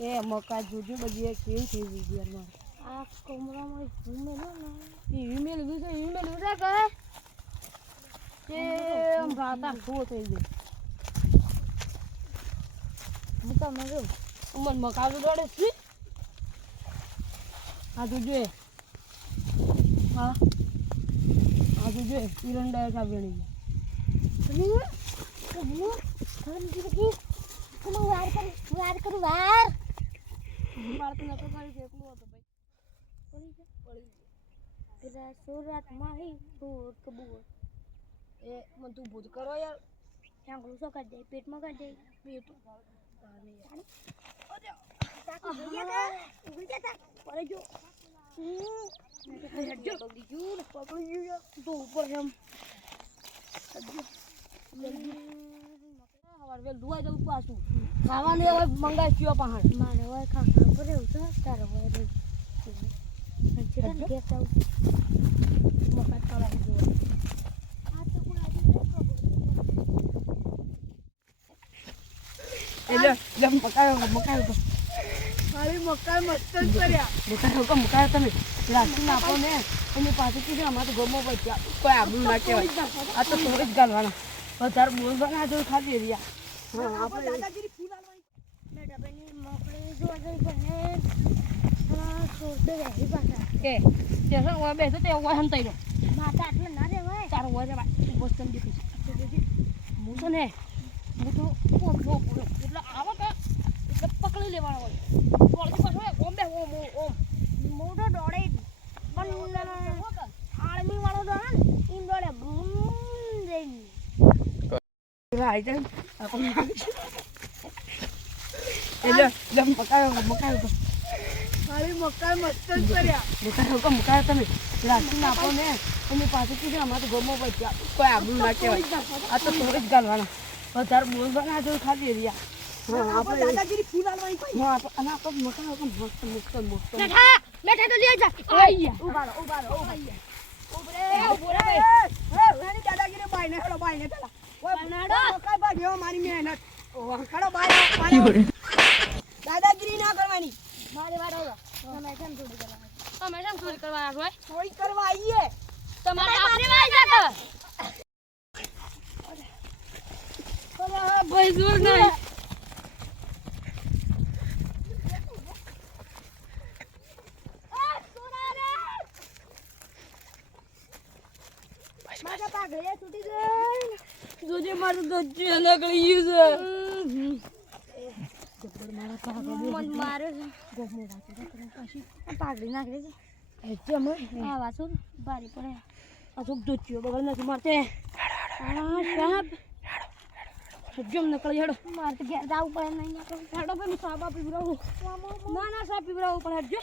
એ મકા જોજો બધી કેવી થઈ ગઈ યાર આ કોમરામાં ઈમેલ ને ઈમેલ વિશે કહે કે રાતા ખો થઈ ગઈ હું તમને જો ઉમર મકા તો દોડે છે આ તો જોઈએ હા આ તો જોઈએ ઈરંડા કા વેણી વાર કરું માર તો નતો કરી એકલું હતો ભાઈ પડી પેલા સોરાતમાં હી ભૂત કબૂત એ મન તું ભૂત કરો યાર ક્યાં ગુસ્સો કરી દે પેટમાં કરી દે પેટ તો ઉપર એમ દુઆ જવું પાછું ખાવાનું હવે મંગાવ્યો પહાડ મારે હોય ખાખા પર એવું છે તારે હોય રે મકાન ખાવાનું જોવા એટલે મકાયો ખાલી મકાઈ મસ્ત જ કર્યા મકાયો તમે રાખી નાખો ને એની પાછું કીધું અમારે તો ગમો પછી કોઈ આબરું ના કહેવાય આ તો થોડી જ ગાલવાના વધારે બોલવાના જો ખાલી રહ્યા હા આપણે દાદાગીરી ફૂલ આલવાની બેટા બેની મકડી જોવા જઈ બને સોરતે રહી પાછા કે સ્ટેશન ઓય બેસે તે ઓય હંતાઈ રો માતા આટલે ના રેવાય તારો ઓય રે ભાઈ બસ તમ દીકું હું તો ને હું તો ઓમ નો પૂરો એટલે આવો કે એટલે પકડી લેવાનો હોય કોળજી પાછો ઓમ બે ઓમ મોટો દોડે પણ આર્મી વાળો દોડે ને ઈમ દોડે બૂમ જઈ ભાઈ જન આપણે એટલે મકાયો ખાલી મકાઈ મસ્ત જ કર્યા મકાયો તમે રાખી નાખો ને એની પાછું કીધું અમારે તો ગમો પછી કોઈ આબરું ના કહેવાય આ તો થોડી જ ગાલવાના વધારે બોલવાના જો ખાલી રહ્યા હા આપણે દાદાગીરી ફૂલ આલવાની હા અને આપણે મકાયો મસ્ત બેઠા તો લઈ જા આયા ઉભા રહો ઉભરે એની દાદાગીરી બાઈને પેલા મકાઈ બાંધ્યો મારી મહેનત ખડો બાય દાદાગીરી ના કરવાની મારે વાળો તમે કેમ થોડી કરવાની તમે કેમ ચોરી કરવા આવ્યો ચોરી કરવા આવીએ તમારે મારે વાઈ જા ભાઈ જોર નહીં મારા પાઘડે છૂટી ગઈ જોજે મારું દચ્ચું એને કરી ગયું છે મન મારે ગોમો વાતો કરે પાછી પાઘડી નાખી દે એટલે અમે આ વાસો ભારી પડે આ તો દચ્ચું બગલ નથી મારતે સાહેબ જમ નકળી હેડો મારે તો ઘેર જવું પડે નહીં હેડો ભાઈ સાહેબ પીવરાવું ના સાહેબ પીવરાવું પણ હેડજો